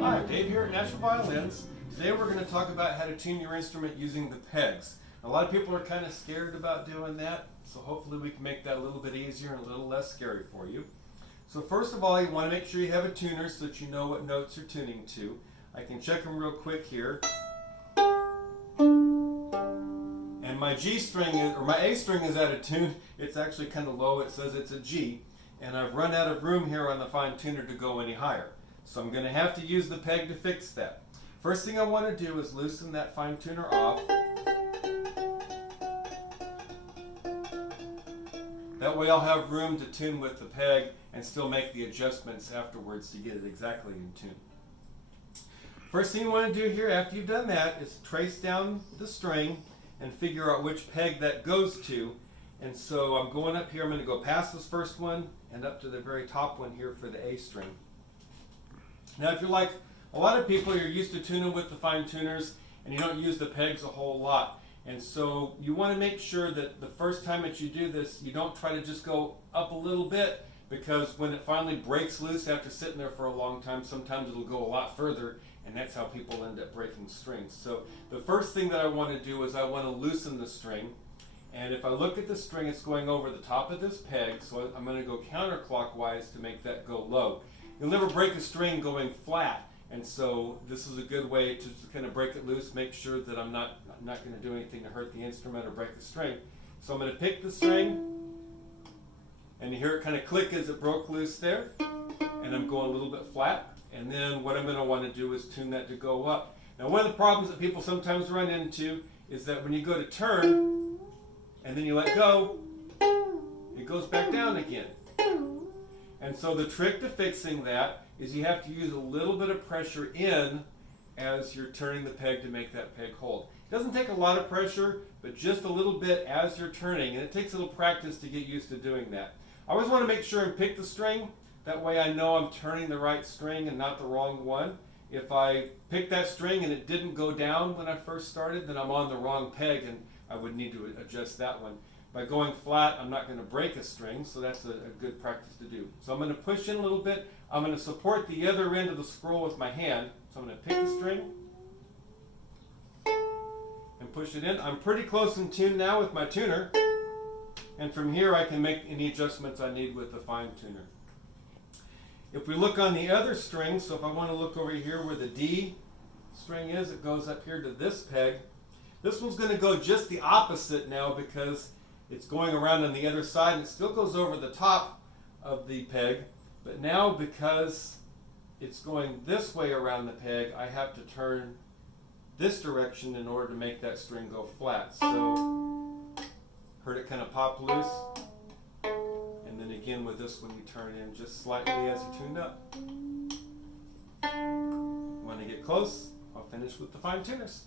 Hi, Dave here at Nashville Violins. Today we're going to talk about how to tune your instrument using the pegs. A lot of people are kind of scared about doing that, so hopefully we can make that a little bit easier and a little less scary for you. So first of all, you want to make sure you have a tuner so that you know what notes you're tuning to. I can check them real quick here. And my G string or my A string is out of tune. It's actually kind of low. It says it's a G. And I've run out of room here on the fine tuner to go any higher. So I'm going to have to use the peg to fix that. First thing I want to do is loosen that fine tuner off. That way I'll have room to tune with the peg and still make the adjustments afterwards to get it exactly in tune. First thing you want to do here after you've done that is trace down the string and figure out which peg that goes to. And so I'm going up here, I'm going to go past this first one and up to the very top one here for the A string. Now if you're like a lot of people, you're used to tuning with the fine tuners and you don't use the pegs a whole lot. And so you want to make sure that the first time that you do this, you don't try to just go up a little bit, because when it finally breaks loose after sitting there for a long time, sometimes it'll go a lot further, and that's how people end up breaking strings. So the first thing that I want to do is I want to loosen the string. And if I look at the string, it's going over the top of this peg, so I'm going to go counterclockwise to make that go low. You'll never break a string going flat, and so this is a good way to kind of break it loose, make sure that I'm not going to do anything to hurt the instrument or break the string. So I'm going to pick the string, and you hear it kind of click as it broke loose there, and I'm going a little bit flat, and then what I'm going to want to do is tune that to go up. Now one of the problems that people sometimes run into is that when you go to turn, and then you let go, it goes back down again. And so the trick to fixing that is you have to use a little bit of pressure in as you're turning the peg to make that peg hold. It doesn't take a lot of pressure, but just a little bit as you're turning, and it takes a little practice to get used to doing that. I always want to make sure and pick the string, that way I know I'm turning the right string and not the wrong one. If I pick that string and it didn't go down when I first started, then I'm on the wrong peg and I would need to adjust that one. By going flat, I'm not going to break a string, so that's a good practice to do. So I'm going to push in a little bit. I'm going to support the other end of the scroll with my hand. So I'm going to pick the string and push it in. I'm pretty close in tune now with my tuner. And from here I can make any adjustments I need with the fine tuner. If we look on the other string, so if I want to look over here where the D string is, it goes up here to this peg. This one's going to go just the opposite now because it's going around on the other side, and it still goes over the top of the peg, but now because it's going this way around the peg, I have to turn this direction in order to make that string go flat. So, heard it kind of pop loose, and then again with this one you turn in just slightly as you tune up. When I get close, I'll finish with the fine tuners.